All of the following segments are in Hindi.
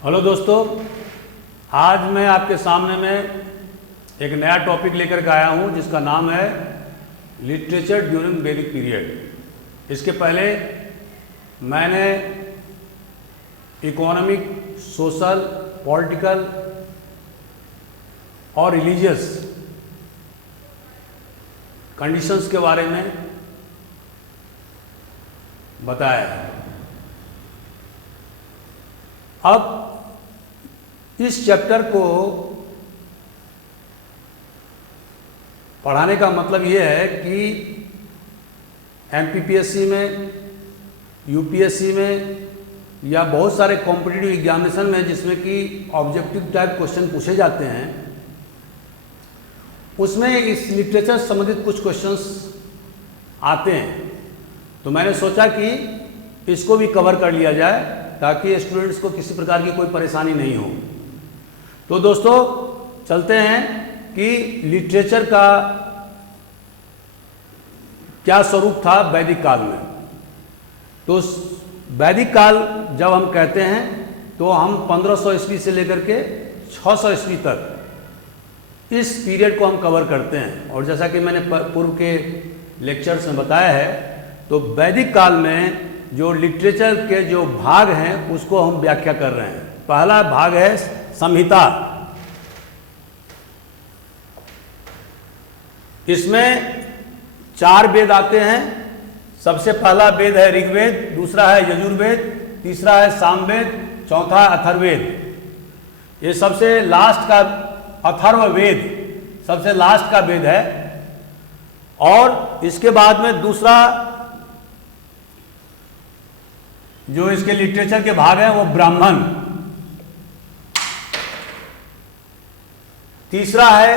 हेलो दोस्तों, आज मैं आपके सामने में एक नया टॉपिक लेकर के आया हूँ जिसका नाम है लिटरेचर ड्यूरिंग वैदिक पीरियड। इसके पहले मैंने इकोनॉमिक, सोशल, पॉलिटिकल और रिलीजियस कंडीशंस के बारे में बताया है। अब इस चैप्टर को पढ़ाने का मतलब ये है कि एमपीपीएससी में, यूपीएससी में या बहुत सारे कॉम्पिटिटिव एग्जामिनेशन में जिसमें कि ऑब्जेक्टिव टाइप क्वेश्चन पूछे जाते हैं, उसमें इस लिटरेचर से संबंधित कुछ क्वेश्चंस आते हैं। तो मैंने सोचा कि इसको भी कवर कर लिया जाए ताकि स्टूडेंट्स को किसी प्रकार की कोई परेशानी नहीं हो। तो दोस्तों चलते हैं कि लिटरेचर का क्या स्वरूप था वैदिक काल में। तो वैदिक काल जब हम कहते हैं तो हम 1500 ईस्वी से लेकर के 600 ईस्वी तक इस पीरियड को हम कवर करते हैं। और जैसा कि मैंने पूर्व के लेक्चर्स में बताया है, तो वैदिक काल में जो लिटरेचर के जो भाग हैं उसको हम व्याख्या कर रहे हैं। पहला भाग है संहिता। इसमें 4 वेद आते हैं। सबसे पहला वेद है ऋग्वेद, दूसरा है यजुर्वेद, तीसरा है सामवेद, चौथा अथर्ववेद। ये सबसे लास्ट का अथर्ववेद सबसे लास्ट का वेद है। और इसके बाद में दूसरा जो इसके लिटरेचर के भाग हैं वो ब्राह्मण, तीसरा है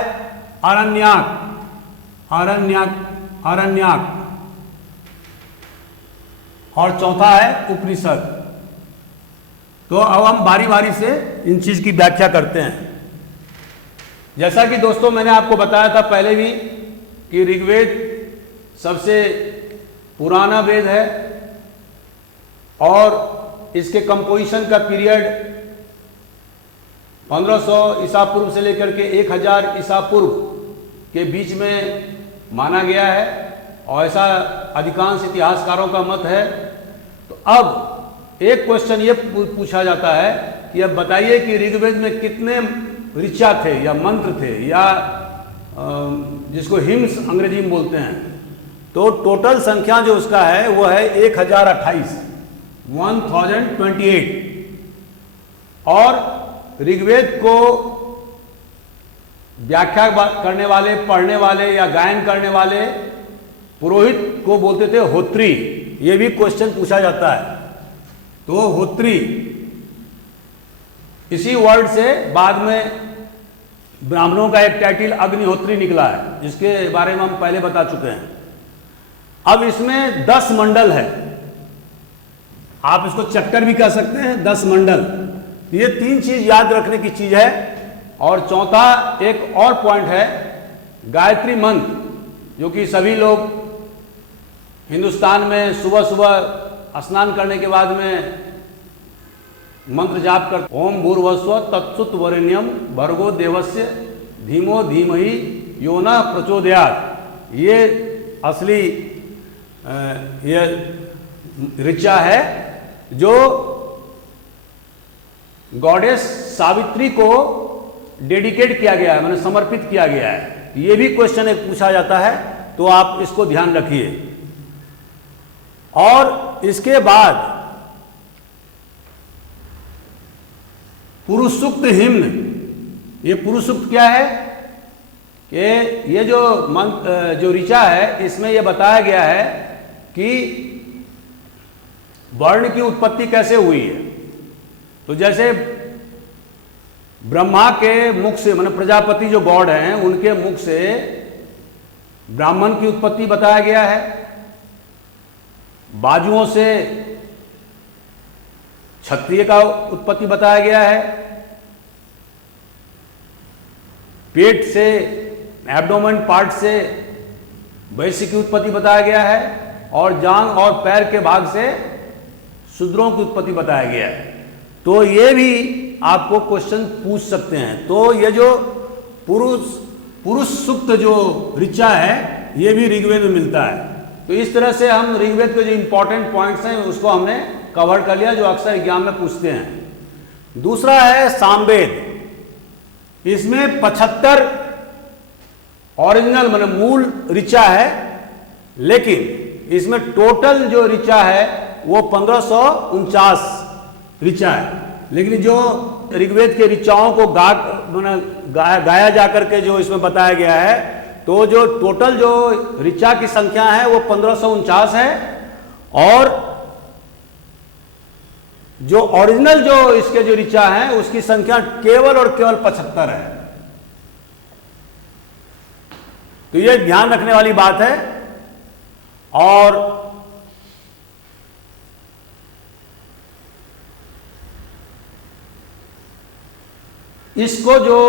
आरण्यक और चौथा है उपनिषद। तो अब हम बारी बारी से इन चीज की व्याख्या करते हैं। जैसा कि दोस्तों मैंने आपको बताया था पहले भी कि ऋग्वेद सबसे पुराना वेद है और इसके कंपोजिशन का पीरियड 1500 ईसा पूर्व से लेकर के 1000 ईसा पूर्व के बीच में माना गया है और ऐसा अधिकांश इतिहासकारों का मत है। तो अब एक क्वेश्चन ये पूछा जाता है कि अब बताइए कि ऋग्वेद में कितने ऋचा थे या मंत्र थे या जिसको हिम्स अंग्रेजी में बोलते हैं। तो टोटल संख्या जो उसका है वो है 1028 और ऋग्वेद को व्याख्या करने वाले, पढ़ने वाले या गायन करने वाले पुरोहित को बोलते थे होत्री। ये भी क्वेश्चन पूछा जाता है। तो होत्री इसी वर्ड से बाद में ब्राह्मणों का एक टाइटल अग्निहोत्री निकला है, जिसके बारे में हम पहले बता चुके हैं। अब इसमें 10 मंडल है। आप इसको चैप्टर भी कह सकते हैं, 10 मंडल। ये 3 चीज याद रखने की चीज है। और चौथा एक और पॉइंट है गायत्री मंत्र, जो कि सभी लोग हिंदुस्तान में सुबह सुबह स्नान करने के बाद में मंत्र जाप कर ओम भूर्भुवस्सुः तत्सवितुर्वरेण्यं भर्गो देवस्य धीमो धीमहि यो न प्रचोदयात्। ये असली ये ऋचा है जो गॉडेस सावित्री को डेडिकेट किया गया है, मैंने समर्पित किया गया है। ये भी क्वेश्चन एक पूछा जाता है, तो आप इसको ध्यान रखिए। और इसके बाद पुरुष सूक्त हिम्न। ये पुरुष सूक्त क्या है कि ये जो ऋचा है इसमें यह बताया गया है कि वर्ण की उत्पत्ति कैसे हुई है। तो जैसे ब्रह्मा के मुख से, माने प्रजापति जो गॉड हैं उनके मुख से ब्राह्मण की उत्पत्ति बताया गया है। बाजुओं से क्षत्रिय का उत्पत्ति बताया गया है। पेट से, एब्डोमेन पार्ट से वैश्य की उत्पत्ति बताया गया है। और जांघ और पैर के भाग से शूद्रों की उत्पत्ति बताया गया है। तो ये भी आपको क्वेश्चन पूछ सकते हैं। तो ये जो पुरुष सूक्त जो ऋचा है ये भी ऋग्वेद में मिलता है। तो इस तरह से हम ऋग्वेद के जो इंपॉर्टेंट पॉइंट्स हैं उसको हमने कवर कर लिया, जो अक्सर एग्जाम में पूछते हैं। दूसरा है सामवेद। इसमें 75 ओरिजिनल मतलब मूल ऋचा है, लेकिन इसमें टोटल जो ऋचा है वो 1549 ऋचा है। लेकिन जो ऋग्वेद के ऋचाओं को गाया जा करके जो इसमें बताया गया है, तो जो टोटल जो ऋचा की संख्या है वो 1549 है, और जो ओरिजिनल जो इसके जो ऋचा है उसकी संख्या केवल और केवल 75 है। तो ये ध्यान रखने वाली बात है। और इसको जो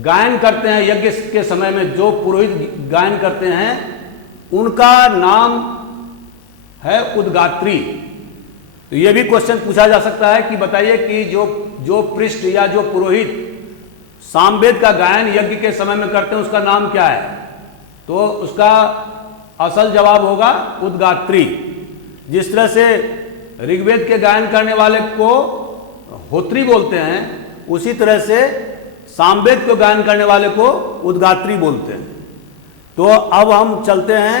गायन करते हैं यज्ञ के समय में, जो पुरोहित गायन करते हैं उनका नाम है उद्गात्री। तो यह भी क्वेश्चन पूछा जा सकता है कि बताइए कि जो पृष्ठ या जो पुरोहित सामवेद का गायन यज्ञ के समय में करते हैं उसका नाम क्या है। तो उसका असल जवाब होगा उद्गात्री। जिस तरह से ऋग्वेद के गायन करने वाले को होत्री बोलते हैं, उसी तरह से सामवेद को गायन करने वाले को उद्गात्री बोलते हैं। तो अब हम चलते हैं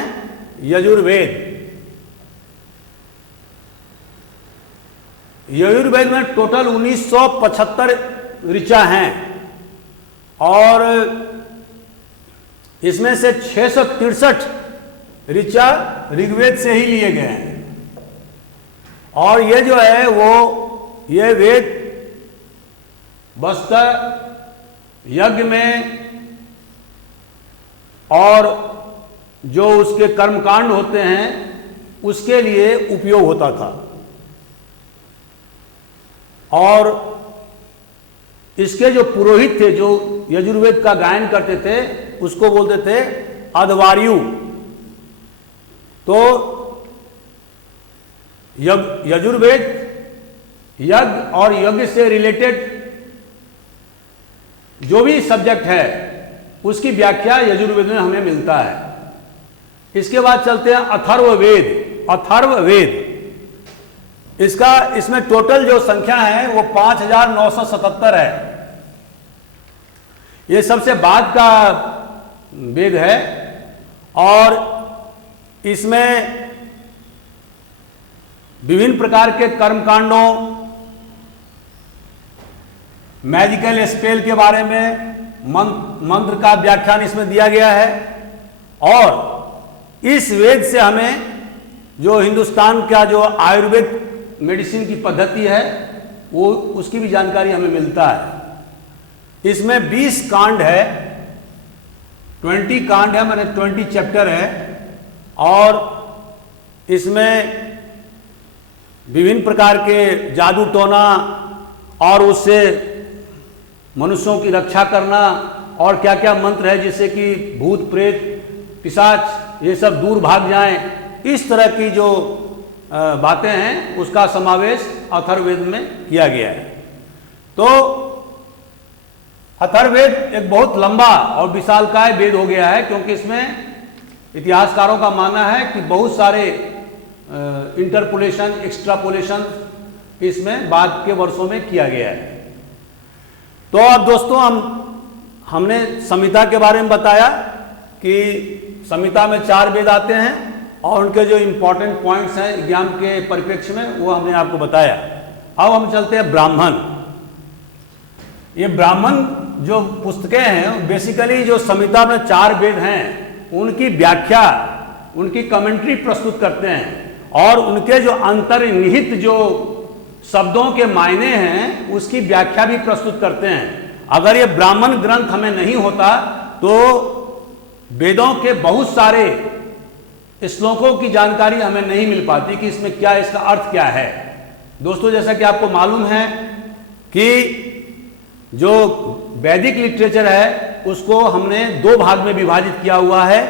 यजुर्वेद। यजुर्वेद में टोटल 1975 ऋचा हैं, और इसमें से 663 ऋचा ऋग्वेद से ही लिए गए हैं। और ये जो है वो ये वेद वस्तुतः यज्ञ में और जो उसके कर्मकांड होते हैं उसके लिए उपयोग होता था। और इसके जो पुरोहित थे जो यजुर्वेद का गायन करते थे उसको बोलते थे अध्वर्यु। तो यजुर्वेद यज्ञ और यज्ञ से रिलेटेड जो भी सब्जेक्ट है उसकी व्याख्या यजुर्वेद में हमें मिलता है। इसके बाद चलते हैं अथर्ववेद। अथर्ववेद इसमें टोटल जो संख्या है वो 5977 है। ये सबसे बाद का वेद है, और इसमें विभिन्न प्रकार के कर्मकांडों, मैजिकल स्पेल के बारे में, मंत्र का व्याख्यान इसमें दिया गया है। और इस वेद से हमें जो हिंदुस्तान का जो आयुर्वेद मेडिसिन की पद्धति है वो उसकी भी जानकारी हमें मिलता है। इसमें 20 कांड है, 20 कांड है, माने 20 चैप्टर है, और इसमें विभिन्न प्रकार के जादू टोना और उससे मनुष्यों की रक्षा करना, और क्या क्या मंत्र है जिससे कि भूत प्रेत पिशाच ये सब दूर भाग जाएं, इस तरह की जो बातें हैं उसका समावेश अथर्ववेद में किया गया है। तो अथर्ववेद एक बहुत लंबा और विशालकाय वेद हो गया है, क्योंकि इसमें इतिहासकारों का मानना है कि बहुत सारे इंटरपोलेशन, एक्स्ट्रापोलेशन इसमें बाद के वर्षों में किया गया है। तो अब दोस्तों हमने संहिता के बारे में बताया कि संहिता में 4 वेद आते हैं, और उनके जो इंपॉर्टेंट पॉइंट्स हैं एग्जाम के परिप्रेक्ष्य में वो हमने आपको बताया। अब हम चलते हैं ब्राह्मण। ये ब्राह्मण जो पुस्तकें हैं बेसिकली जो संहिता में 4 वेद हैं उनकी व्याख्या, उनकी कमेंट्री प्रस्तुत करते हैं, और उनके जो अंतर्निहित जो शब्दों के मायने हैं उसकी व्याख्या भी प्रस्तुत करते हैं। अगर ये ब्राह्मण ग्रंथ हमें नहीं होता तो वेदों के बहुत सारे श्लोकों की जानकारी हमें नहीं मिल पाती कि इसमें क्या, इसका अर्थ क्या है। दोस्तों जैसा कि आपको मालूम है कि जो वैदिक लिटरेचर है उसको हमने 2 भाग में विभाजित किया हुआ है।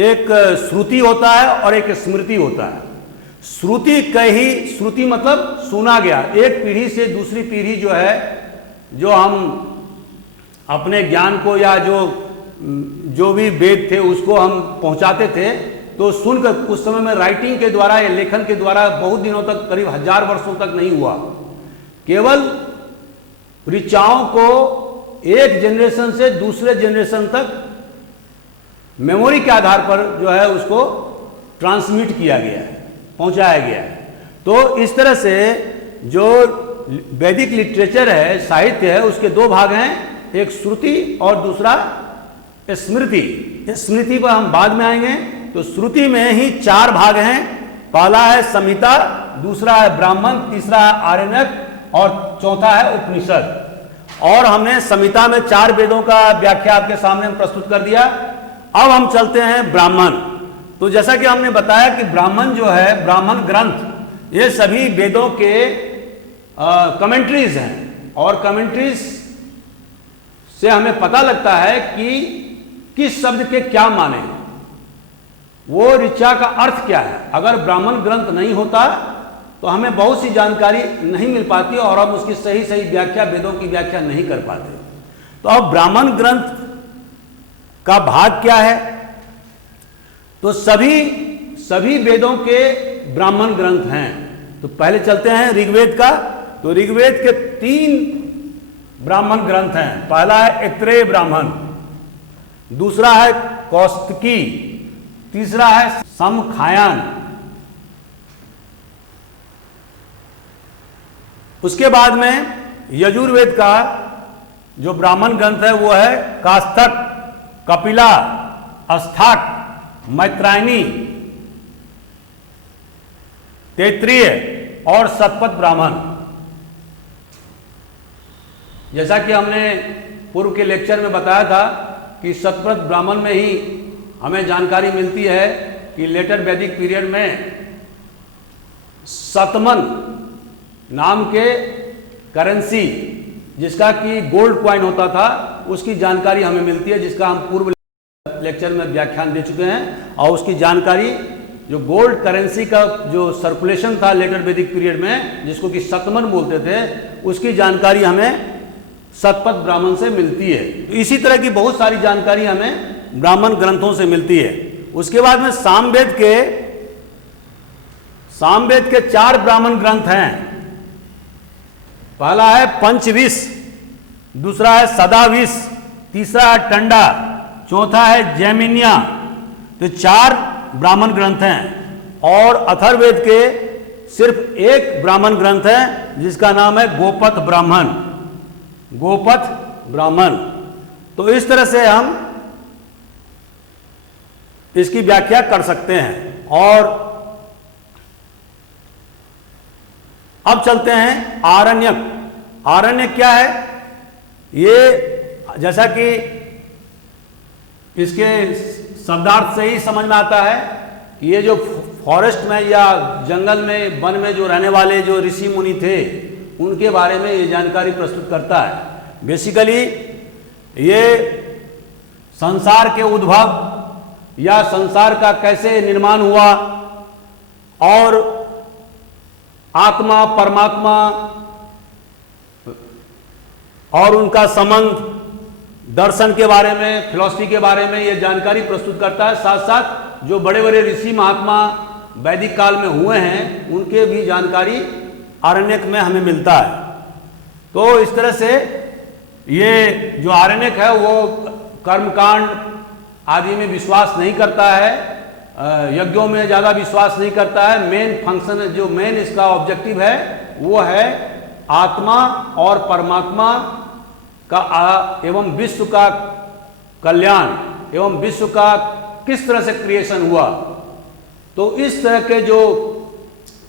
एक श्रुति होता है और एक स्मृति होता है। श्रुति मतलब सुना गया, एक पीढ़ी से दूसरी पीढ़ी जो है जो हम अपने ज्ञान को या जो भी वेद थे उसको हम पहुंचाते थे, तो सुनकर उस समय में राइटिंग के द्वारा या लेखन के द्वारा बहुत दिनों तक, करीब 1000 वर्षों तक नहीं हुआ। केवल ऋचाओं को एक जनरेशन से दूसरे जनरेशन तक मेमोरी के आधार पर जो है उसको ट्रांसमिट किया गया है, पहुंचाया गया है। तो इस तरह से जो वैदिक लिटरेचर है, साहित्य है, उसके दो भाग हैं, एक श्रुति और दूसरा स्मृति। स्मृति पर हम बाद में आएंगे। तो श्रुति में ही 4 भाग हैं। पहला है संहिता, दूसरा है ब्राह्मण, तीसरा है आरण्यक और चौथा है उपनिषद। और हमने संहिता में 4 वेदों का व्याख्या आपके सामने प्रस्तुत कर दिया। अब हम चलते हैं ब्राह्मण। तो जैसा कि हमने बताया कि ब्राह्मण जो है, ब्राह्मण ग्रंथ, ये सभी वेदों के कमेंट्रीज हैं, और कमेंट्रीज से हमें पता लगता है कि किस शब्द के क्या माने, वो ऋचा का अर्थ क्या है। अगर ब्राह्मण ग्रंथ नहीं होता तो हमें बहुत सी जानकारी नहीं मिल पाती और हम उसकी सही सही व्याख्या, वेदों की व्याख्या नहीं कर पाते। तो अब ब्राह्मण ग्रंथ का भाग क्या है? तो सभी वेदों के ब्राह्मण ग्रंथ हैं। तो पहले चलते हैं ऋग्वेद का। तो ऋग्वेद के 3 ब्राह्मण ग्रंथ हैं। पहला है ऐत्रेय ब्राह्मण, दूसरा है कौस्तुकी, तीसरा है समखायान। उसके बाद में यजुर्वेद का जो ब्राह्मण ग्रंथ है वो है कास्तक, कपिला, अस्थाक, मैत्रायणी, तैत्तिरीय और शतपथ ब्राह्मण। जैसा कि हमने पूर्व के लेक्चर में बताया था कि शतपथ ब्राह्मण में ही हमें जानकारी मिलती है कि लेटर वैदिक पीरियड में शतमन नाम के करेंसी, जिसका कि गोल्ड कॉइन होता था, उसकी जानकारी हमें मिलती है, जिसका हम पूर्व लेक्चर में व्याख्यान दे चुके हैं। और उसकी जानकारी, जो गोल्ड करेंसी का जो सर्कुलेशन था लेटर वैदिक पीरियड में, जिसको कि शतमन बोलते थे, उसकी जानकारी हमें शतपथ ब्राह्मण से मिलती है। तो इसी तरह की बहुत सारी जानकारी हमें ब्राह्मण ग्रंथों से मिलती है। उसके बाद में सामवेद के 4 ब्राह्मण ग्रंथ हैं। पहला है पंचविश, दूसरा है सदाविश, तीसरा है टंडा, चौथा है जैमिनिया। तो 4 ब्राह्मण ग्रंथ हैं। और अथर्ववेद के सिर्फ एक ब्राह्मण ग्रंथ है, जिसका नाम है गोपथ ब्राह्मण। तो इस तरह से हम इसकी व्याख्या कर सकते हैं। और अब चलते हैं आरण्यक। आरण्यक क्या है? ये जैसा कि इसके शब्दार्थ से ही समझ में आता है कि ये जो फॉरेस्ट में या जंगल में, वन में जो रहने वाले जो ऋषि मुनि थे, उनके बारे में ये जानकारी प्रस्तुत करता है। बेसिकली ये संसार के उद्भव या संसार का कैसे निर्माण हुआ, और आत्मा, परमात्मा और उनका संबंध, दर्शन के बारे में, फिलॉसफी के बारे में ये जानकारी प्रस्तुत करता है। साथ साथ जो बड़े बड़े ऋषि महात्मा वैदिक काल में हुए हैं, उनके भी जानकारी आरण्यक में हमें मिलता है। तो इस तरह से ये जो आरण्यक है वो कर्मकांड आदि में विश्वास नहीं करता है, यज्ञों में ज़्यादा विश्वास नहीं करता है। मेन फंक्शन, जो मेन इसका ऑब्जेक्टिव है, वो है आत्मा और परमात्मा का एवं विश्व का कल्याण, एवं विश्व का किस तरह से क्रिएशन हुआ। तो इस तरह के जो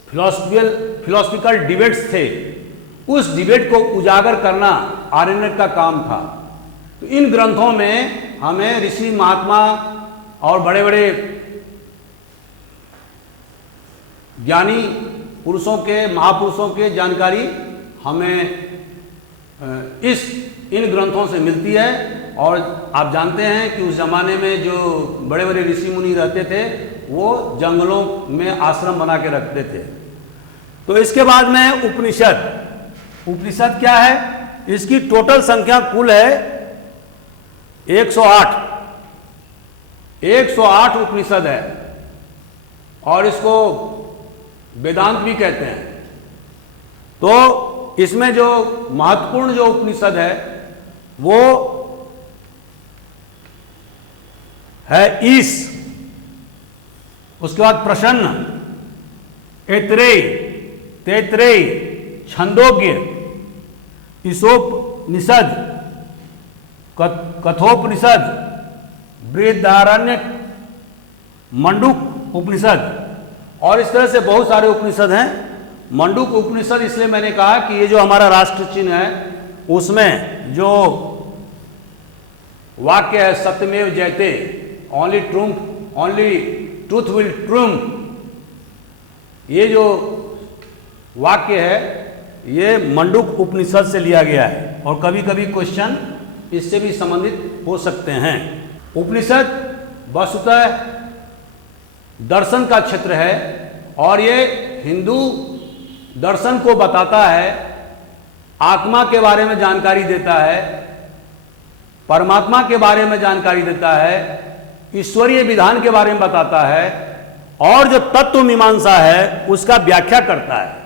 फिलोसफिकल डिबेट्स थे, उस डिबेट को उजागर करना आरण्यक का काम था। तो इन ग्रंथों में हमें ऋषि, महात्मा और बड़े बड़े ज्ञानी पुरुषों के, महापुरुषों के जानकारी हमें इन ग्रंथों से मिलती है। और आप जानते हैं कि उस जमाने में जो बड़े बड़े ऋषि मुनि रहते थे, वो जंगलों में आश्रम बना के रखते थे। तो इसके बाद में उपनिषद। उपनिषद क्या है? इसकी टोटल संख्या कुल है 108। 108 उपनिषद है और इसको वेदांत भी कहते हैं। तो इसमें जो महत्वपूर्ण जो उपनिषद है वो है ईश, उसके बाद प्रसन्न, ऐतरेय, तैतरेय, छंदोग्य, ईशोपनिषद, कठोपनिषद, बृहदारण्यक, मंडूक उपनिषद और इस तरह से बहुत सारे उपनिषद हैं। मंडूक उपनिषद इसलिए मैंने कहा कि ये जो हमारा राष्ट्र चिन्ह है उसमें जो वाक्य है सत्यमेव जयते, ओनली ट्रूथ विल ट्रूम, ये जो वाक्य है ये मंडूक उपनिषद से लिया गया है और कभी कभी क्वेश्चन इससे भी संबंधित हो सकते हैं। उपनिषद वस्तुतः दर्शन का क्षेत्र है और ये हिंदू दर्शन को बताता है, आत्मा के बारे में जानकारी देता है, परमात्मा के बारे में जानकारी देता है, ईश्वरीय विधान के बारे में बताता है और जो तत्व मीमांसा है उसका व्याख्या करता है।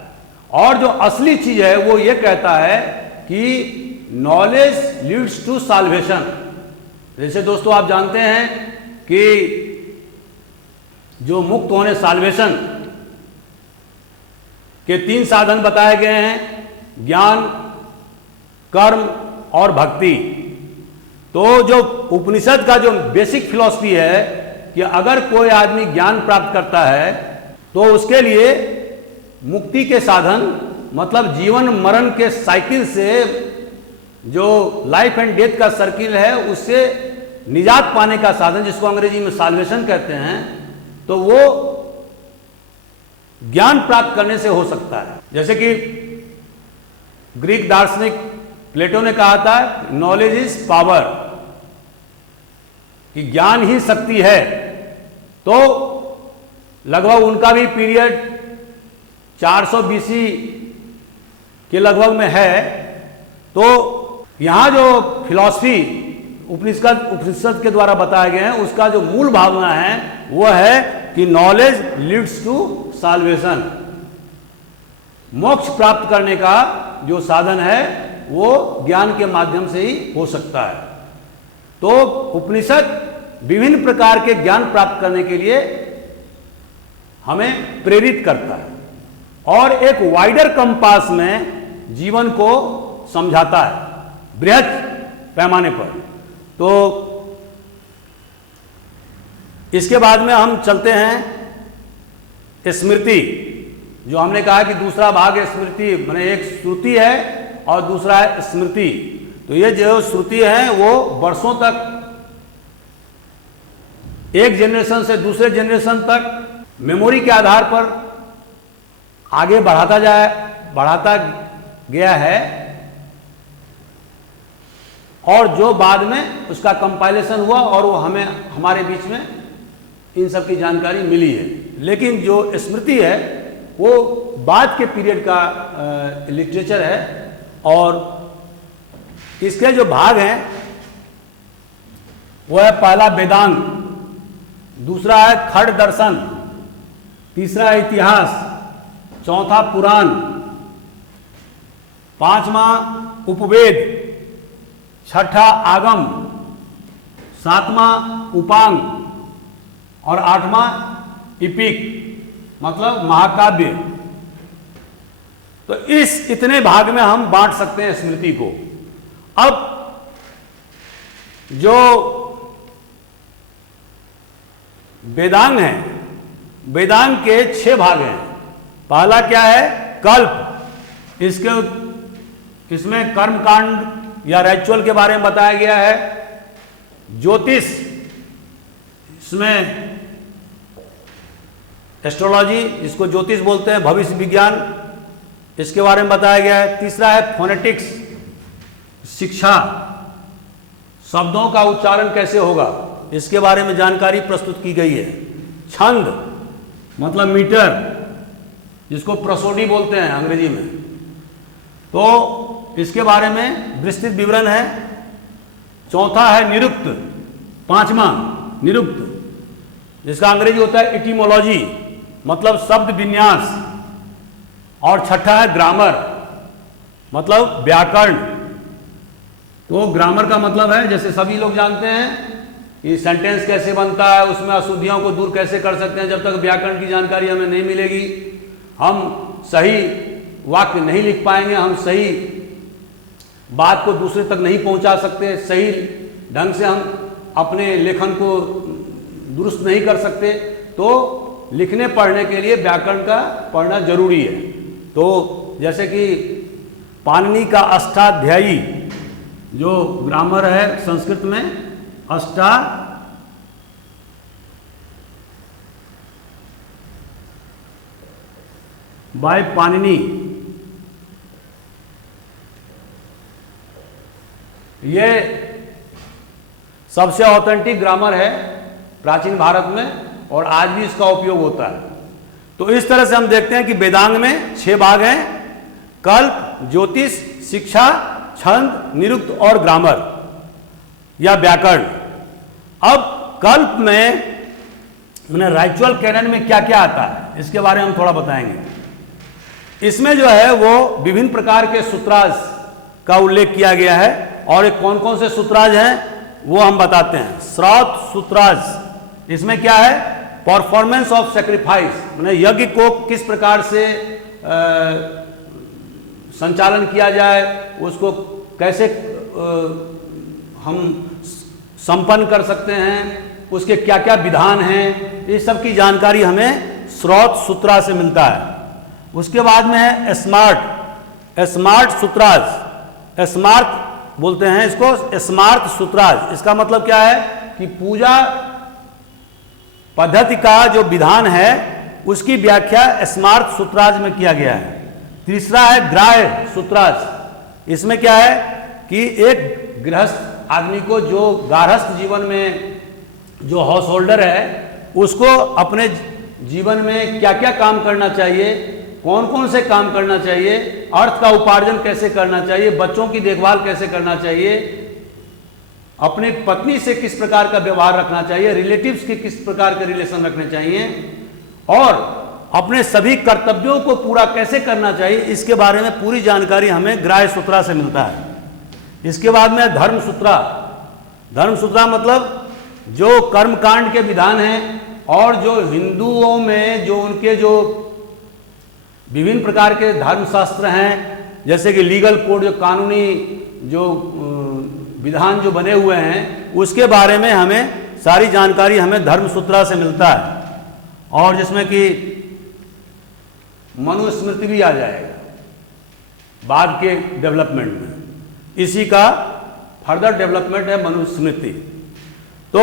और जो असली चीज है वो ये कहता है कि नॉलेज लीड्स टू साल्वेशन। जैसे दोस्तों आप जानते हैं कि जो मुक्त होने, साल्वेशन के 3 साधन बताए गए हैं, ज्ञान, कर्म और भक्ति। तो जो उपनिषद का जो बेसिक फिलॉसफी है कि अगर कोई आदमी ज्ञान प्राप्त करता है तो उसके लिए मुक्ति के साधन, मतलब जीवन मरण के साइकिल से, जो लाइफ एंड डेथ का सर्किल है उससे निजात पाने का साधन, जिसको अंग्रेजी में साल्वेशन कहते हैं, तो वो ज्ञान प्राप्त करने से हो सकता है। जैसे कि ग्रीक दार्शनिक प्लेटो ने कहा था नॉलेज इज पावर, कि ज्ञान ही शक्ति है। तो लगभग उनका भी पीरियड 400 BC के लगभग में है। तो यहां जो फिलॉसफी उपनिषद के द्वारा बताए गए हैं उसका जो मूल भावना है वो है कि नॉलेज लीड्स टू साल्वेशन, मोक्ष प्राप्त करने का जो साधन है वो ज्ञान के माध्यम से ही हो सकता है। तो उपनिषद विभिन्न प्रकार के ज्ञान प्राप्त करने के लिए हमें प्रेरित करता है और एक वाइडर कंपास में जीवन को समझाता है बृहद पैमाने पर। तो इसके बाद में हम चलते हैं स्मृति। जो हमने कहा कि दूसरा भाग है स्मृति, माने एक श्रुति है और दूसरा है स्मृति। तो ये जो श्रुति है वो वर्षों तक एक जनरेशन से दूसरे जनरेशन तक मेमोरी के आधार पर आगे बढ़ाता गया है और जो बाद में उसका कंपाइलेशन हुआ और वो हमारे बीच में इन सब की जानकारी मिली है। लेकिन जो स्मृति है वो बाद के पीरियड का लिटरेचर है और इसके जो भाग हैं वो है पहला वेदांग, दूसरा है खड़ दर्शन, तीसरा है इतिहास, चौथा पुराण, पांचवा उपवेद, छठा आगम, सातवां उपांग और आठवां इपिक मतलब महाकाव्य। तो इस इतने भाग में हम बांट सकते हैं स्मृति को। अब जो वेदांग है, वेदांग के 6 भाग हैं। पहला क्या है? कल्प। इसमें कर्मकांड या रिचुअल के बारे में बताया गया है। ज्योतिष, इसमें एस्ट्रोलॉजी, इसको ज्योतिष बोलते हैं, भविष्य विज्ञान, इसके बारे में बताया गया है। तीसरा है फोनेटिक्स, शिक्षा, शब्दों का उच्चारण कैसे होगा इसके बारे में जानकारी प्रस्तुत की गई है। छंद मतलब मीटर, जिसको प्रसोडी बोलते हैं अंग्रेजी में। तो इसके बारे में विस्तृत विवरण है। चौथा है निरुक्त, पांचवा निरुक्त, जिसका अंग्रेजी होता है इटिमोलॉजी, मतलब शब्द विन्यास। और छठा है ग्रामर, मतलब व्याकरण। तो ग्रामर का मतलब है, जैसे सभी लोग जानते हैं कि सेंटेंस कैसे बनता है, उसमें अशुद्धियों को दूर कैसे कर सकते हैं। जब तक व्याकरण की जानकारी हमें नहीं मिलेगी, हम सही वाक्य नहीं लिख पाएंगे, हम सही बात को दूसरे तक नहीं पहुंचा सकते, सही ढंग से हम अपने लेखन को दुरुस्त नहीं कर सकते। तो लिखने पढ़ने के लिए व्याकरण का पढ़ना जरूरी है। तो जैसे कि पाणिनि का अष्टाध्यायी जो ग्रामर है संस्कृत में, अष्टा बाय पाणिनि, ये सबसे ऑथेंटिक ग्रामर है प्राचीन भारत में और आज भी इसका उपयोग होता है। तो इस तरह से हम देखते हैं कि वेदांग में 6 भाग हैं: कल्प, ज्योतिष, शिक्षा, छंद, निरुक्त और ग्रामर या व्याकरण। अब कल्प में राइचुअल कैनन में क्या क्या आता है, इसके बारे में हम थोड़ा बताएंगे। इसमें जो है वो विभिन्न प्रकार के सूत्राज का उल्लेख किया गया है, और एक कौन कौन से सूत्राज हैं वो हम बताते हैं। श्रौत सूत्राज, इसमें क्या है, परफॉर्मेंस ऑफ सेक्रीफाइस, माने यज्ञ को किस प्रकार से संचालन किया जाए, उसको कैसे हम संपन्न कर सकते हैं, उसके क्या क्या विधान हैं, इस सब की जानकारी हमें श्रौत सूत्रा से मिलता है। उसके बाद में है स्मार्ट, स्मार्ट सूत्राज, स्मार्ट बोलते हैं इसको, स्मार्ट सूत्राज। इसका मतलब क्या है कि पूजा पद्धति का जो विधान है उसकी व्याख्या स्मार्ट सूत्राज में किया गया है। तीसरा है ग्राह्य सूत्राज। इसमें क्या है कि एक गृहस्थ आदमी को, जो गारहस्थ जीवन में जो हाउस होल्डर है, उसको अपने जीवन में क्या क्या काम करना चाहिए, कौन कौन से काम करना चाहिए, अर्थ का उपार्जन कैसे करना चाहिए, बच्चों की देखभाल कैसे करना चाहिए, अपनी पत्नी से किस प्रकार का व्यवहार रखना चाहिए, रिलेटिव्स के किस प्रकार के रिलेशन रखने चाहिए, और अपने सभी कर्तव्यों को पूरा कैसे करना चाहिए, इसके बारे में पूरी जानकारी हमें ग्राह्य सूत्रा से मिलता है। इसके बाद में धर्म सूत्रा। धर्म सूत्रा मतलब जो कर्मकांड के विधान हैं और जो हिंदुओं में जो उनके जो विभिन्न प्रकार के धर्मशास्त्र हैं, जैसे कि लीगल कोड, जो कानूनी जो विधान जो बने हुए हैं, उसके बारे में हमें सारी जानकारी हमें धर्मसूत्रा से मिलता है। और जिसमें कि मनुस्मृति भी आ जाएगा बाद के डेवलपमेंट में, इसी का फर्दर डेवलपमेंट है मनुस्मृति। तो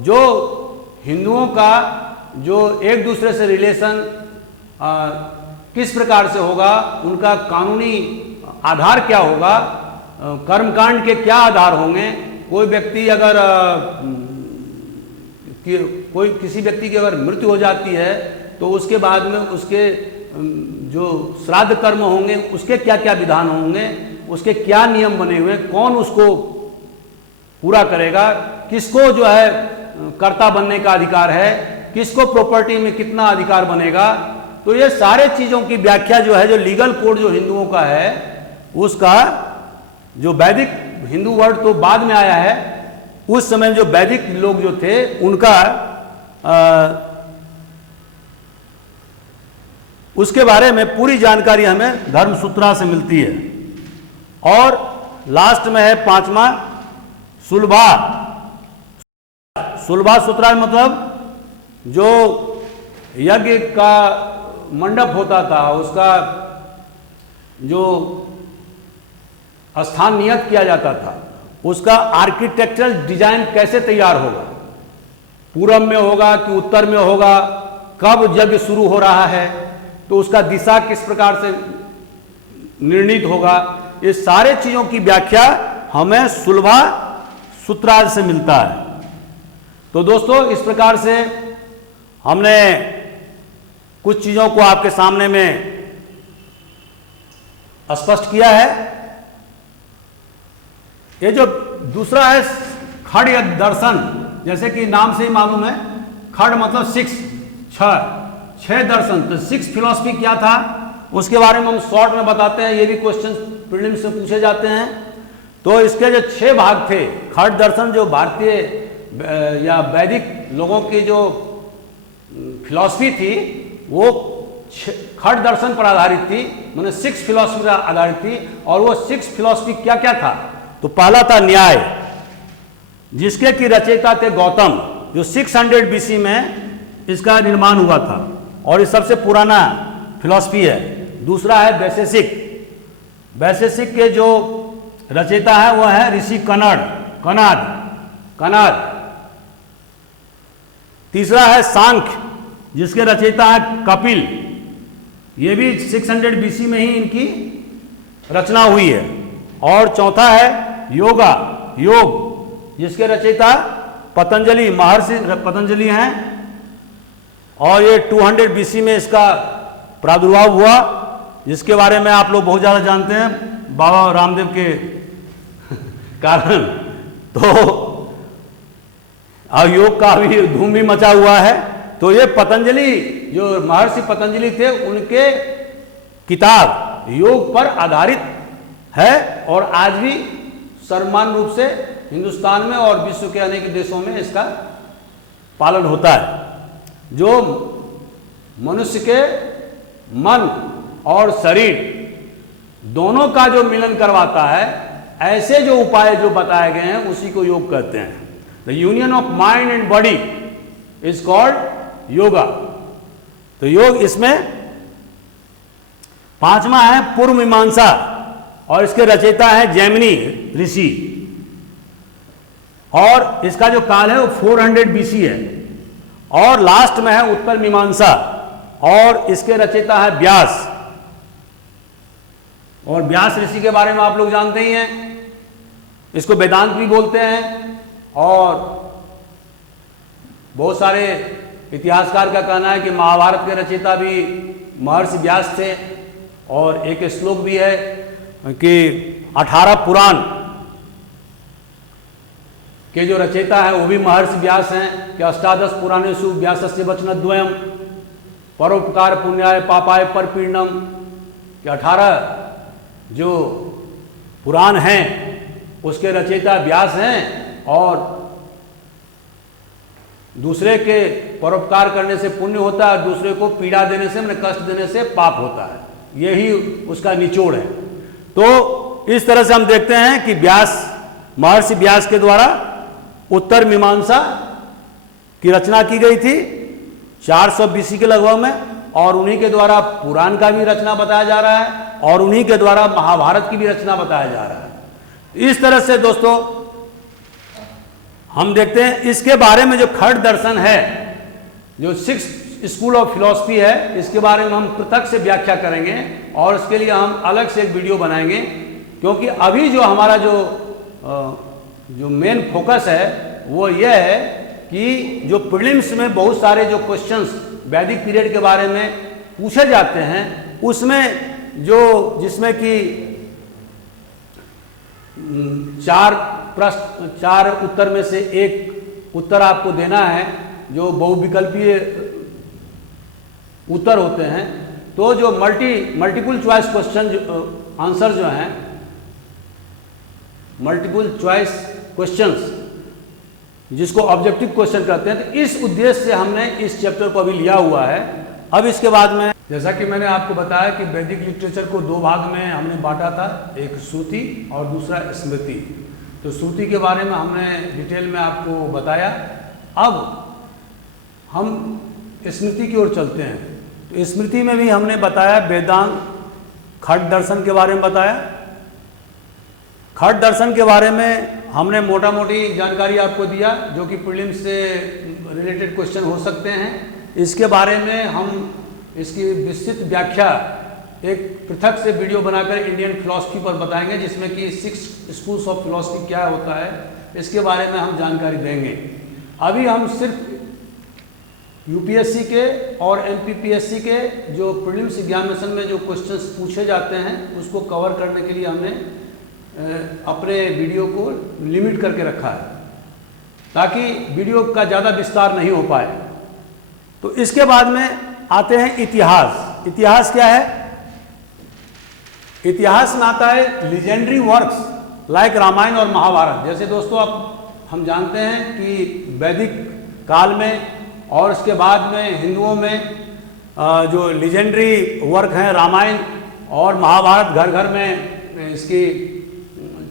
जो हिंदुओं का जो एक दूसरे से रिलेशन किस प्रकार से होगा, उनका कानूनी आधार क्या होगा, कर्मकांड के क्या आधार होंगे, कोई व्यक्ति अगर कोई किसी व्यक्ति की अगर मृत्यु हो जाती है तो उसके बाद में उसके जो श्राद्ध कर्म होंगे उसके क्या क्या विधान होंगे, उसके क्या नियम बने हुए, कौन उसको पूरा करेगा, किसको जो है कर्ता बनने का अधिकार है, किसको प्रॉपर्टी में कितना अधिकार बनेगा। तो ये सारे चीजों की व्याख्या जो है, जो लीगल कोड जो हिंदुओं का है, उसका जो वैदिक हिंदू वर्ड तो बाद में आया है, उस समय जो वैदिक लोग जो थे उनका उसके बारे में पूरी जानकारी हमें धर्मसूत्रा से मिलती है। और लास्ट में है 5वां सुलभा। सुलभा सूत्रा मतलब जो यज्ञ का मंडप होता था, उसका जो स्थान नियत किया जाता था, उसका आर्किटेक्चरल डिजाइन कैसे तैयार होगा, पूरब में होगा कि उत्तर में होगा, कब यज्ञ शुरू हो रहा है, तो उसका दिशा किस प्रकार से निर्णीत होगा, ये सारे चीजों की व्याख्या हमें सुलभा सूत्राज से मिलता है। तो दोस्तों, इस प्रकार से हमने कुछ चीजों को आपके सामने में स्पष्ट किया है। ये जो दूसरा है खड़ या दर्शन, जैसे कि नाम से ही मालूम है, खड़ मतलब 6, 6 दर्शन। तो 6 फिलॉसफी क्या था उसके बारे में हम शॉर्ट में बताते हैं, ये भी क्वेश्चन प्रीलिम्स से पूछे जाते हैं। तो इसके जो 6 भाग थे, खड़ दर्शन जो भारतीय या वैदिक लोगों की जो फिलॉसफी थी वो खड़ दर्शन पर आधारित थी, मैंने 6 फिलॉसफी पर आधारित थी। और वो 6 फिलॉसफी क्या क्या था? तो पहला था न्याय, जिसके की रचयिता थे गौतम, जो 600 बीसी में इसका निर्माण हुआ था और ये सबसे पुराना फिलॉसफी है। दूसरा है वैशेषिक, वैशेषिक के जो रचयिता है वह है ऋषि कनाद। तीसरा है सांख्य, जिसके रचयिता है कपिल, ये भी 600 बीसी में ही इनकी रचना हुई है। और चौथा है योग, जिसके रचयिता पतंजलि, महर्षि पतंजलि हैं, और ये 200 बीसी में इसका प्रादुर्भाव हुआ, जिसके बारे में आप लोग बहुत ज़्यादा जानते हैं बाबा रामदेव के कारण। तो योग का भी धूम भी मचा हुआ है। तो ये पतंजलि, जो महर्षि पतंजलि थे, उनके किताब योग पर आधारित है और आज भी सर्वमान्य रूप से हिंदुस्तान में और विश्व के अनेक देशों में इसका पालन होता है, जो मनुष्य के मन और शरीर दोनों का जो मिलन करवाता है। ऐसे जो उपाय जो बताए गए हैं उसी को योग कहते हैं। The union of mind and body is called yoga. तो योग इसमें 5वां है पूर्व मीमांसा, और इसके रचयिता है जैमिनी ऋषि, और इसका जो काल है वो 400 बीसी है। और लास्ट में है उत्तर मीमांसा, और इसके रचयिता है व्यास। और व्यास ऋषि के बारे में आप लोग जानते ही हैं, इसको वेदांत भी बोलते हैं। और बहुत सारे इतिहासकार का कहना है कि महाभारत के रचयिता भी महर्षि व्यास थे। और एक श्लोक भी है कि 18 पुराण के जो रचयिता है वो भी महर्षि व्यास हैं कि 18 पुराणेषु व्यासस्य वचनद्वयम् परोपकार पुण्याय पापाय परपीडनम, कि 18 जो पुराण हैं उसके रचयिता व्यास हैं, और दूसरे के परोपकार करने से पुण्य होता है, दूसरे को पीड़ा देने से, मतलब कष्ट देने से पाप होता है। यही उसका निचोड़ है। तो इस तरह से हम देखते हैं कि महर्षि व्यास के द्वारा उत्तर मीमांसा की रचना की गई थी 400 बीसी के लगभग में, और उन्हीं के द्वारा पुराण का भी रचना बताया जा रहा है, और उन्हीं के द्वारा महाभारत की भी रचना बताया जा रहा है। इस तरह से दोस्तों हम देखते हैं इसके बारे में जो खड़ दर्शन है, जो 6 स्कूल ऑफ फिलॉसफी है, इसके बारे में हम पृथक से व्याख्या करेंगे और इसके लिए हम अलग से एक वीडियो बनाएंगे। क्योंकि अभी जो हमारा जो मेन फोकस है वो यह है कि जो प्रीलिम्स में बहुत सारे जो क्वेश्चंस वैदिक पीरियड के बारे में पूछे जाते हैं, उसमें जिसमें कि 4 उत्तर में से एक उत्तर आपको देना है, जो बहुविकल्पीय उत्तर होते हैं। तो जो मल्टीपल चॉइस क्वेश्चन आंसर जो हैं, मल्टीपल चॉइस क्वेश्चंस जिसको ऑब्जेक्टिव क्वेश्चन कहते हैं, तो इस उद्देश्य से हमने इस चैप्टर को अभी लिया हुआ है। अब इसके बाद में, जैसा कि मैंने आपको बताया कि वैदिक लिटरेचर को 2 भाग में हमने बांटा था, एक श्रुति और दूसरा स्मृति। तो श्रुति के बारे में हमने डिटेल में आपको बताया। अब हम स्मृति की ओर चलते हैं। तो स्मृति में भी हमने बताया वेदांत, खड़ दर्शन के बारे में बताया। खड़ दर्शन के बारे में हमने मोटा मोटी जानकारी आपको दिया, जो कि प्रीलिम्स से रिलेटेड क्वेश्चन हो सकते हैं। इसके बारे में हम इसकी विस्तृत व्याख्या एक पृथक से वीडियो बनाकर इंडियन फिलॉसफी पर बताएंगे, जिसमें कि 6 स्कूल्स ऑफ फिलॉसफी क्या होता है इसके बारे में हम जानकारी देंगे। अभी हम सिर्फ यूपीएससी के और एमपीपीएससी के जो प्रीलिम्स एग्जामिनेशन में जो क्वेश्चंस पूछे जाते हैं उसको कवर करने के लिए हमने अपने वीडियो को लिमिट करके रखा है ताकि वीडियो का ज़्यादा विस्तार नहीं हो पाए। तो इसके बाद में आते हैं इतिहास। इतिहास क्या है? इतिहास में आता है लीजेंडरी वर्क्स लाइक रामायण और महाभारत। जैसे दोस्तों अब हम जानते हैं कि वैदिक काल में और उसके बाद में हिंदुओं में जो लीजेंडरी वर्क हैं रामायण और महाभारत, घर घर में इसकी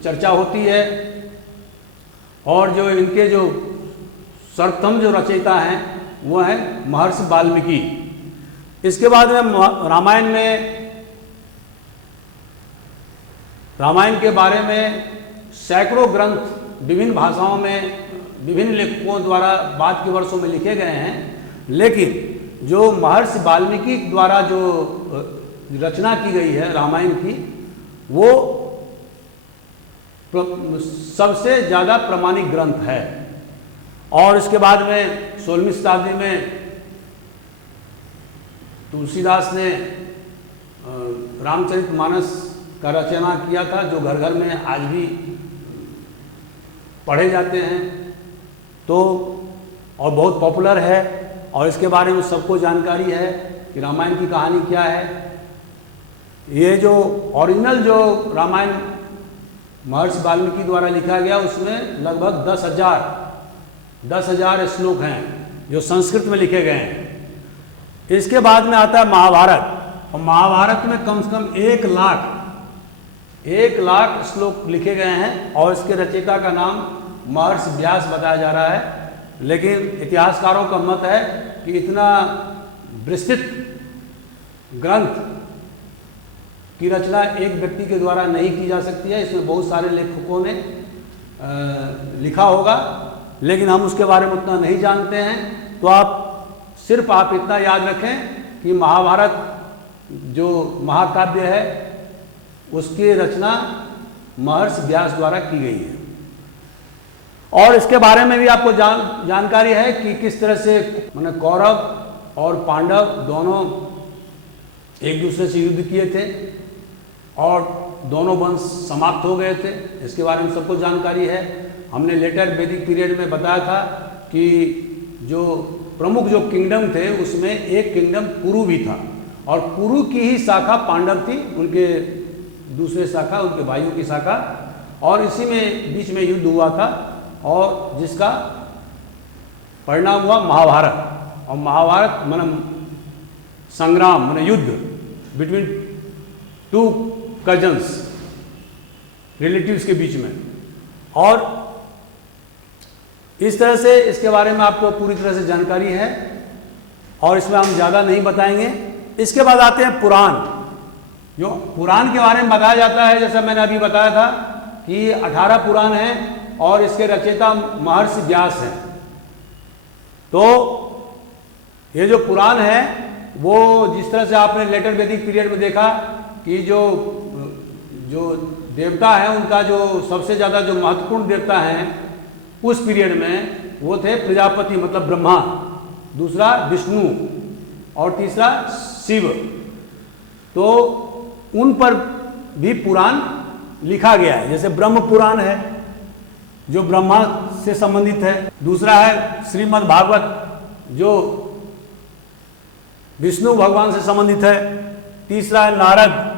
चर्चा होती है। और जो इनके जो सर्वप्रथम जो रचयिता हैं वो हैं महर्षि वाल्मीकि। इसके बाद में रामायण के बारे में सैकड़ों ग्रंथ विभिन्न भाषाओं में विभिन्न लेखकों द्वारा बाद के वर्षों में लिखे गए हैं, लेकिन जो महर्षि वाल्मीकि द्वारा जो रचना की गई है रामायण की, वो सबसे ज़्यादा प्रमाणिक ग्रंथ है। और इसके बाद में 16वीं शताब्दी में तुलसीदास ने रामचरितमानस का रचना किया था, जो घर घर में आज भी पढ़े जाते हैं तो और बहुत पॉपुलर है। और इसके बारे में सबको जानकारी है कि रामायण की कहानी क्या है। ये जो ओरिजिनल जो रामायण महर्षि वाल्मीकि द्वारा लिखा गया उसमें लगभग 10,000 श्लोक हैं जो संस्कृत में लिखे गए हैं। इसके बाद में आता है महाभारत, और महाभारत में कम से कम 1 लाख श्लोक लिखे गए हैं और इसके रचयिता का नाम महर्षि व्यास बताया जा रहा है। लेकिन इतिहासकारों का मत है कि इतना विस्तृत ग्रंथ की रचना एक व्यक्ति के द्वारा नहीं की जा सकती है। इसमें बहुत सारे लेखकों ने लिखा होगा, लेकिन हम उसके बारे में उतना नहीं जानते हैं। तो सिर्फ आप इतना याद रखें कि महाभारत जो महाकाव्य है उसकी रचना महर्षि व्यास द्वारा की गई है। और इसके बारे में भी आपको जानकारी है कि किस तरह से माने कौरव और पांडव दोनों एक दूसरे से युद्ध किए थे और दोनों वंश समाप्त हो गए थे। इसके बारे में सबको जानकारी है। हमने लेटर वैदिक पीरियड में बताया था कि जो प्रमुख जो किंगडम थे उसमें एक किंगडम कुरु भी था, और कुरु की ही शाखा पांडव थी, उनके दूसरे शाखा उनके भाइयों की शाखा, और इसी में बीच में युद्ध हुआ था और जिसका परिणाम हुआ महाभारत। और महाभारत माने संग्राम माने युद्ध बिटवीन 2 कजन्स रिलेटिव्स के बीच में। और इस तरह से इसके बारे में आपको पूरी तरह से जानकारी है और इसमें हम ज़्यादा नहीं बताएंगे। इसके बाद आते हैं पुराण। जो पुराण के बारे में बताया जाता है, जैसा मैंने अभी बताया था कि 18 पुराण हैं और इसके रचयिता महर्षि व्यास हैं। तो ये जो पुराण है वो जिस तरह से आपने लेटर वैदिक पीरियड में देखा कि जो देवता हैं उनका जो सबसे ज़्यादा जो महत्वपूर्ण देवता हैं उस पीरियड में वो थे प्रजापति मतलब ब्रह्मा, दूसरा विष्णु और तीसरा शिव। तो उन पर भी पुराण लिखा गया है। जैसे ब्रह्म पुराण है जो ब्रह्मा से संबंधित है, दूसरा है श्रीमद् भागवत जो विष्णु भगवान से संबंधित है, तीसरा है नारद,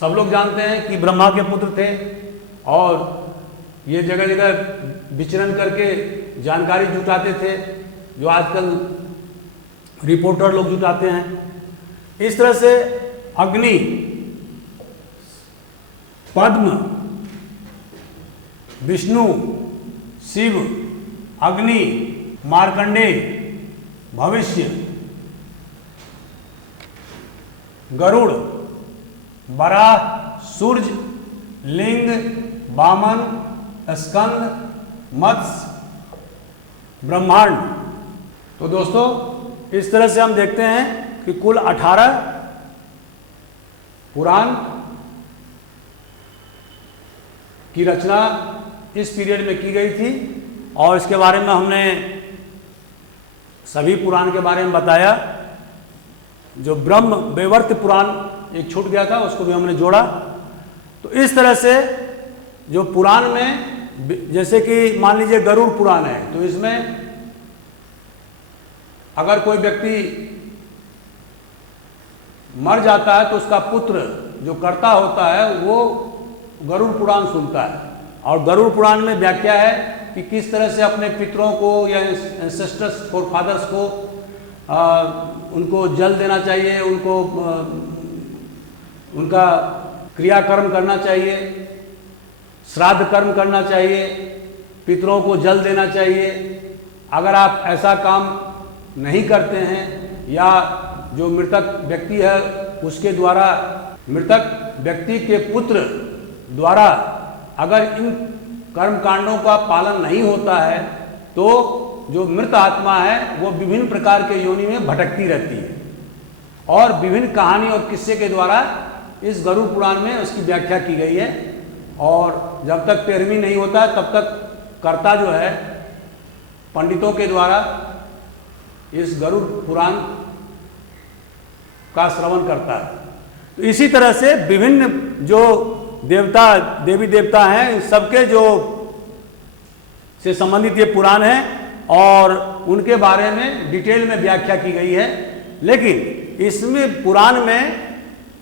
सब लोग जानते हैं कि ब्रह्मा के पुत्र थे और ये जगह जगह विचरण करके जानकारी जुटाते थे जो आजकल रिपोर्टर लोग जुटाते हैं। इस तरह से अग्नि, पद्म, विष्णु, शिव, अग्नि, मार्कंडेय, भविष्य, गरुड़, वराह, सूर्य, लिंग, वामन, स्कंद, मत्स्य, ब्रह्मांड। तो दोस्तों इस तरह से हम देखते हैं कि कुल 18 पुराण की रचना इस पीरियड में की गई थी। और इसके बारे में हमने सभी पुराण के बारे में बताया। जो ब्रह्म वैवर्त पुराण एक छूट गया था उसको भी हमने जोड़ा। तो इस तरह से जो पुराण में, जैसे कि मान लीजिए गरुड़ पुराण है, तो इसमें अगर कोई व्यक्ति मर जाता है तो उसका पुत्र जो कर्ता होता है वो गरुड़ पुराण सुनता है, और गरुड़ पुराण में व्याख्या है कि किस तरह से अपने पितरों को या एंसेस्टर्स फोरफादर्स को उनको जल देना चाहिए, उनको उनका क्रियाकर्म करना चाहिए, श्राद्ध कर्म करना चाहिए, पितरों को जल देना चाहिए। अगर आप ऐसा काम नहीं करते हैं या जो मृतक व्यक्ति है उसके द्वारा, मृतक व्यक्ति के पुत्र द्वारा अगर इन कर्म कांडों का पालन नहीं होता है तो जो मृत आत्मा है वो विभिन्न प्रकार के योनि में भटकती रहती है। और विभिन्न कहानी और किस्से के द्वारा इस गरुड़ पुराण में उसकी व्याख्या की गई है। और जब तक 13वीं नहीं होता तब तक कर्ता जो है पंडितों के द्वारा इस गरुड़ पुराण का श्रवण करता है। तो इसी तरह से विभिन्न जो देवता देवी देवता हैं सबके जो से संबंधित ये पुराण है और उनके बारे में डिटेल में व्याख्या की गई है। लेकिन इसमें पुराण में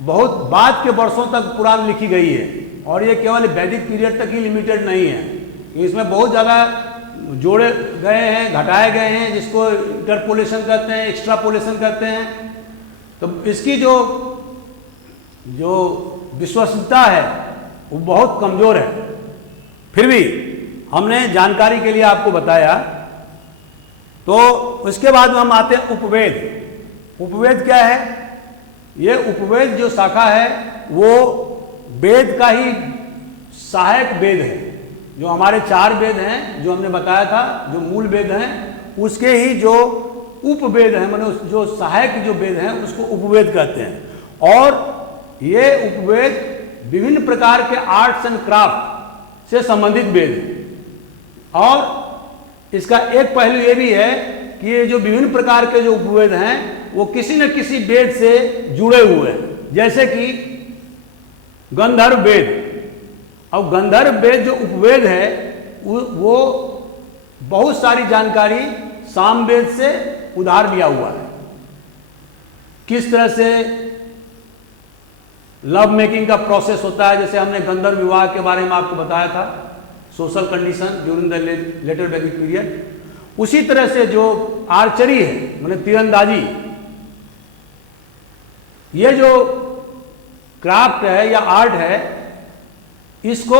बहुत बाद के वर्षों तक पुराण लिखी गई है और ये केवल वैदिक पीरियड तक ही लिमिटेड नहीं है। इसमें बहुत ज़्यादा जोड़े गए हैं, घटाए गए हैं, जिसको इंटरपोलेशन कहते हैं, एक्स्ट्रापोलेशन कहते हैं। तो इसकी जो विश्वसनीयता है वो बहुत कमज़ोर है। फिर भी हमने जानकारी के लिए आपको बताया। तो उसके बाद में हम आते हैं उपवेद। उपवेद क्या है? ये उपवेद जो शाखा है वो वेद का ही सहायक वेद है। जो हमारे 4 वेद हैं जो हमने बताया था, जो मूल वेद हैं, उसके ही जो उपवेद हैं, माने जो सहायक जो वेद हैं उसको उपवेद कहते हैं। और ये उपवेद विभिन्न प्रकार के आर्ट्स एंड क्राफ्ट से संबंधित वेद है। और इसका एक पहलू ये भी है कि ये जो विभिन्न प्रकार के जो उपवेद हैं वो किसी न किसी वेद से जुड़े हुए हैं। जैसे कि गंधर्व वेद। और गंधर्व वेद जो उपवेद है वो बहुत सारी जानकारी सामवेद से उधार लिया हुआ है। किस तरह से लव मेकिंग का प्रोसेस होता है, जैसे हमने गंधर्व विवाह के बारे में आपको बताया था, social condition during the later Vedic period. उसी तरह से जो आर्चरी है, माने तीरंदाजी, ये जो क्राफ्ट है या आर्ट है, इसको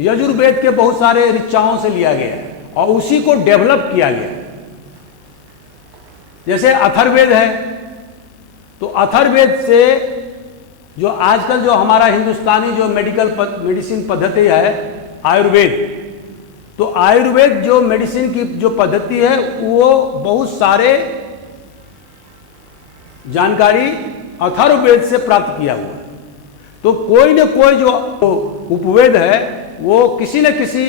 यजुर्वेद के बहुत सारे ऋचाओं से लिया गया है और उसी को डेवलप किया गया है। जैसे अथर्ववेद है, तो अथर्ववेद से जो आजकल जो हमारा हिंदुस्तानी जो मेडिसिन पद्धति है आयुर्वेद, तो आयुर्वेद जो मेडिसिन की जो पद्धति है वो बहुत सारे जानकारी अथर्ववेद से प्राप्त किया हुआ है। तो कोई न कोई जो उपवेद है वो किसी न किसी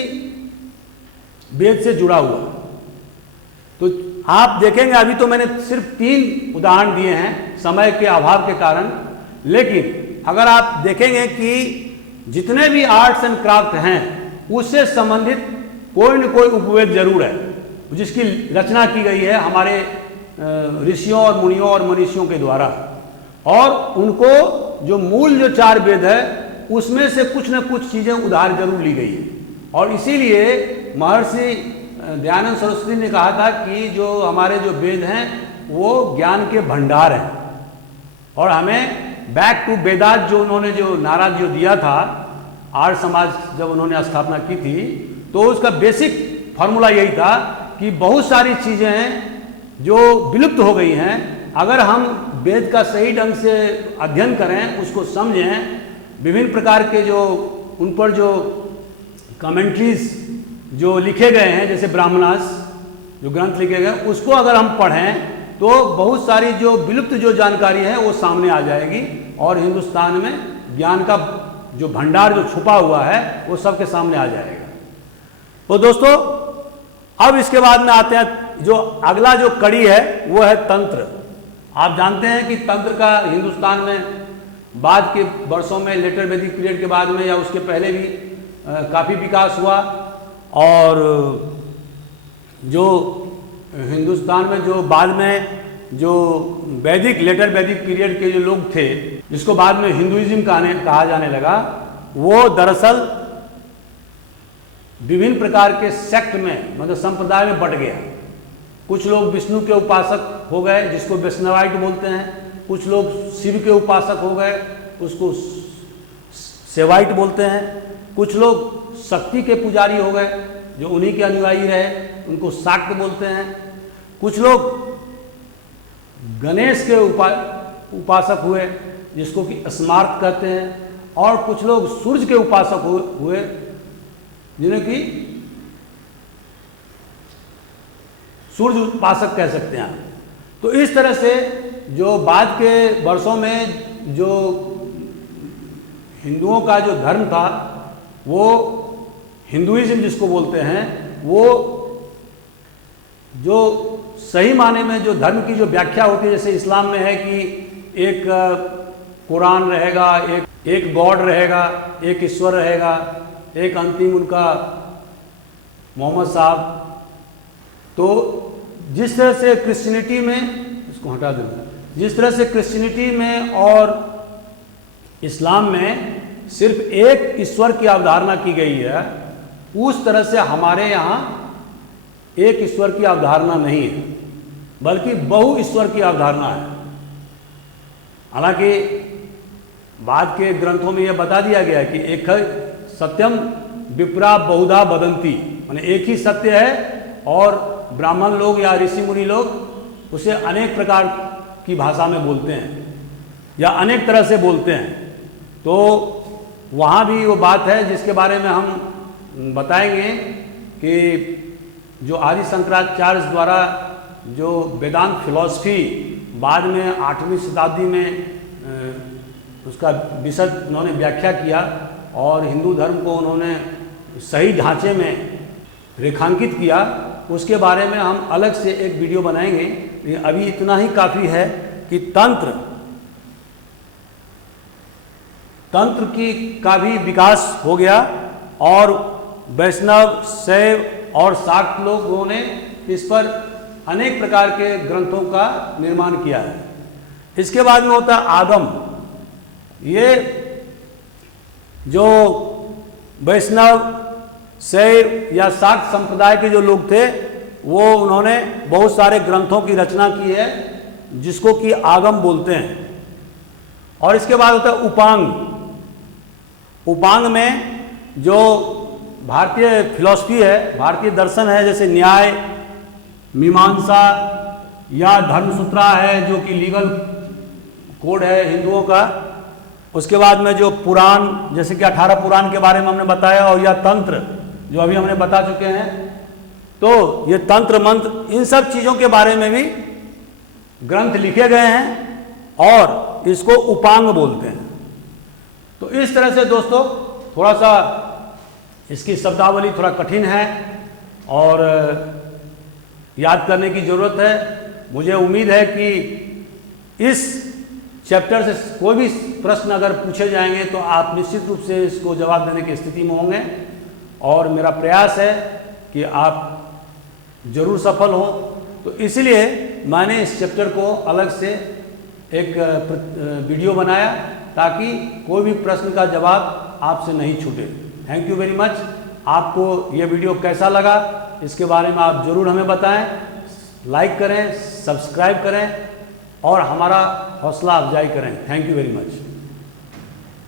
वेद से जुड़ा हुआ है। तो आप देखेंगे, अभी तो मैंने सिर्फ 3 उदाहरण दिए हैं समय के अभाव के कारण, लेकिन अगर आप देखेंगे कि जितने भी आर्ट्स एंड क्राफ्ट हैं उससे संबंधित कोई न कोई उपवेद जरूर है जिसकी रचना की गई है हमारे ऋषियों और मुनियों और मनीषियों के द्वारा। और उनको जो मूल जो 4 वेद है उसमें से कुछ न कुछ चीज़ें उधार जरूर ली गई है। और इसीलिए महर्षि दयानंद सरस्वती ने कहा था कि जो हमारे जो वेद हैं वो ज्ञान के भंडार हैं। और हमें बैक टू वेदास जो उन्होंने जो नारा जो दिया था, आर्य समाज जब उन्होंने स्थापना की थी, तो उसका बेसिक फॉर्मूला यही था कि बहुत सारी चीज़ें हैं जो विलुप्त हो गई हैं, अगर हम वेद का सही ढंग से अध्ययन करें, उसको समझें, विभिन्न प्रकार के जो उन पर जो कमेंट्रीज जो लिखे गए हैं, जैसे ब्राह्मणास जो ग्रंथ लिखे गए, उसको अगर हम पढ़ें तो बहुत सारी जो विलुप्त जो जानकारी है वो सामने आ जाएगी और हिंदुस्तान में ज्ञान का जो भंडार जो छुपा हुआ है वो सबके सामने आ जाएगा। तो दोस्तों, अब इसके बाद में आते हैं, जो अगला जो कड़ी है वो है तंत्र। आप जानते हैं कि तंत्र का हिंदुस्तान में बाद के वर्षों में लेटर वैदिक पीरियड के बाद में या उसके पहले भी काफ़ी विकास हुआ। और जो हिंदुस्तान में जो बाद में जो वैदिक लेटर वैदिक पीरियड के जो लोग थे, जिसको बाद में हिंदुइज्म कहा जाने लगा, वो दरअसल विभिन्न प्रकार के सेक्ट में, मतलब संप्रदाय में बट गया। कुछ लोग विष्णु के उपासक हो गए, जिसको वैष्णवाइट बोलते हैं। कुछ लोग शिव के उपासक हो गए, उसको सेवाइट बोलते हैं। कुछ लोग शक्ति के पुजारी हो गए, जो उन्हीं के अनुयायी रहे, उनको शाक्त बोलते हैं। कुछ लोग गणेश के उपासक हुए, जिसको कि स्मार्त कहते हैं। और कुछ लोग सूर्य के उपासक हुए, जिन्हें कि सूर्य उपासक कह सकते हैं। तो इस तरह से जो बाद के वर्षों में जो हिंदुओं का जो धर्म था, वो हिंदुइज्म जिसको बोलते हैं, वो जो सही माने में जो धर्म की जो व्याख्या होती है, जैसे इस्लाम में है कि एक कुरान रहेगा, एक गॉड रहेगा, एक ईश्वर रहेगा, एक अंतिम उनका मोहम्मद साहब। तो जिस तरह से क्रिश्चियनिटी में, इसको हटा दूंगा, जिस तरह से क्रिश्चियनिटी में और इस्लाम में सिर्फ एक ईश्वर की अवधारणा की गई है, उस तरह से हमारे यहाँ एक ईश्वर की अवधारणा नहीं है, बल्कि बहु ईश्वर की अवधारणा है। हालांकि बाद के ग्रंथों में यह बता दिया गया है कि एक सत्यम विप्रा बहुधा वदंती, माने एक ही सत्य है और ब्राह्मण लोग या ऋषि मुनि लोग उसे अनेक प्रकार की भाषा में बोलते हैं या अनेक तरह से बोलते हैं। तो वहाँ भी वो बात है जिसके बारे में हम बताएंगे कि जो आदि शंकराचार्य द्वारा जो वेदांत फिलॉसफी बाद में 8वीं शताब्दी में उसका विशद उन्होंने व्याख्या किया और हिंदू धर्म को उन्होंने सही ढांचे में रेखांकित किया, उसके बारे में हम अलग से एक वीडियो बनाएंगे। लेकिन अभी इतना ही काफ़ी है कि तंत्र की का भी विकास हो गया और वैष्णव, शैव और शाक्त लोगों ने इस पर अनेक प्रकार के ग्रंथों का निर्माण किया है। इसके बाद में होता है आगम। ये जो वैष्णव, शैव या शाक्त संप्रदाय के जो लोग थे, वो उन्होंने बहुत सारे ग्रंथों की रचना की है, जिसको कि आगम बोलते हैं। और इसके बाद होता है उपांग। उपांग में जो भारतीय फिलॉसफी है, भारतीय दर्शन है, जैसे न्याय, मीमांसा या धर्मसूत्रा है, जो कि लीगल कोड है हिंदुओं का। उसके बाद में जो पुराण, जैसे कि 18 पुराण के बारे में हमने बताया, और या तंत्र जो अभी हमने बता चुके हैं। तो ये तंत्र मंत्र, इन सब चीज़ों के बारे में भी ग्रंथ लिखे गए हैं और इसको उपांग बोलते हैं। तो इस तरह से दोस्तों थोड़ा सा इसकी शब्दावली थोड़ा कठिन है और याद करने की ज़रूरत है। मुझे उम्मीद है कि इस चैप्टर से कोई भी प्रश्न अगर पूछे जाएंगे तो आप निश्चित रूप से इसको जवाब देने की स्थिति में होंगे, और मेरा प्रयास है कि आप जरूर सफल हों। तो इसलिए मैंने इस चैप्टर को अलग से एक वीडियो बनाया ताकि कोई भी प्रश्न का जवाब आपसे नहीं छूटे। Thank you very much. आपको ये वीडियो कैसा लगा इसके बारे में आप ज़रूर हमें बताएं। लाइक करें, सब्सक्राइब करें और हमारा हौसला अफजाई करें। Thank you very much.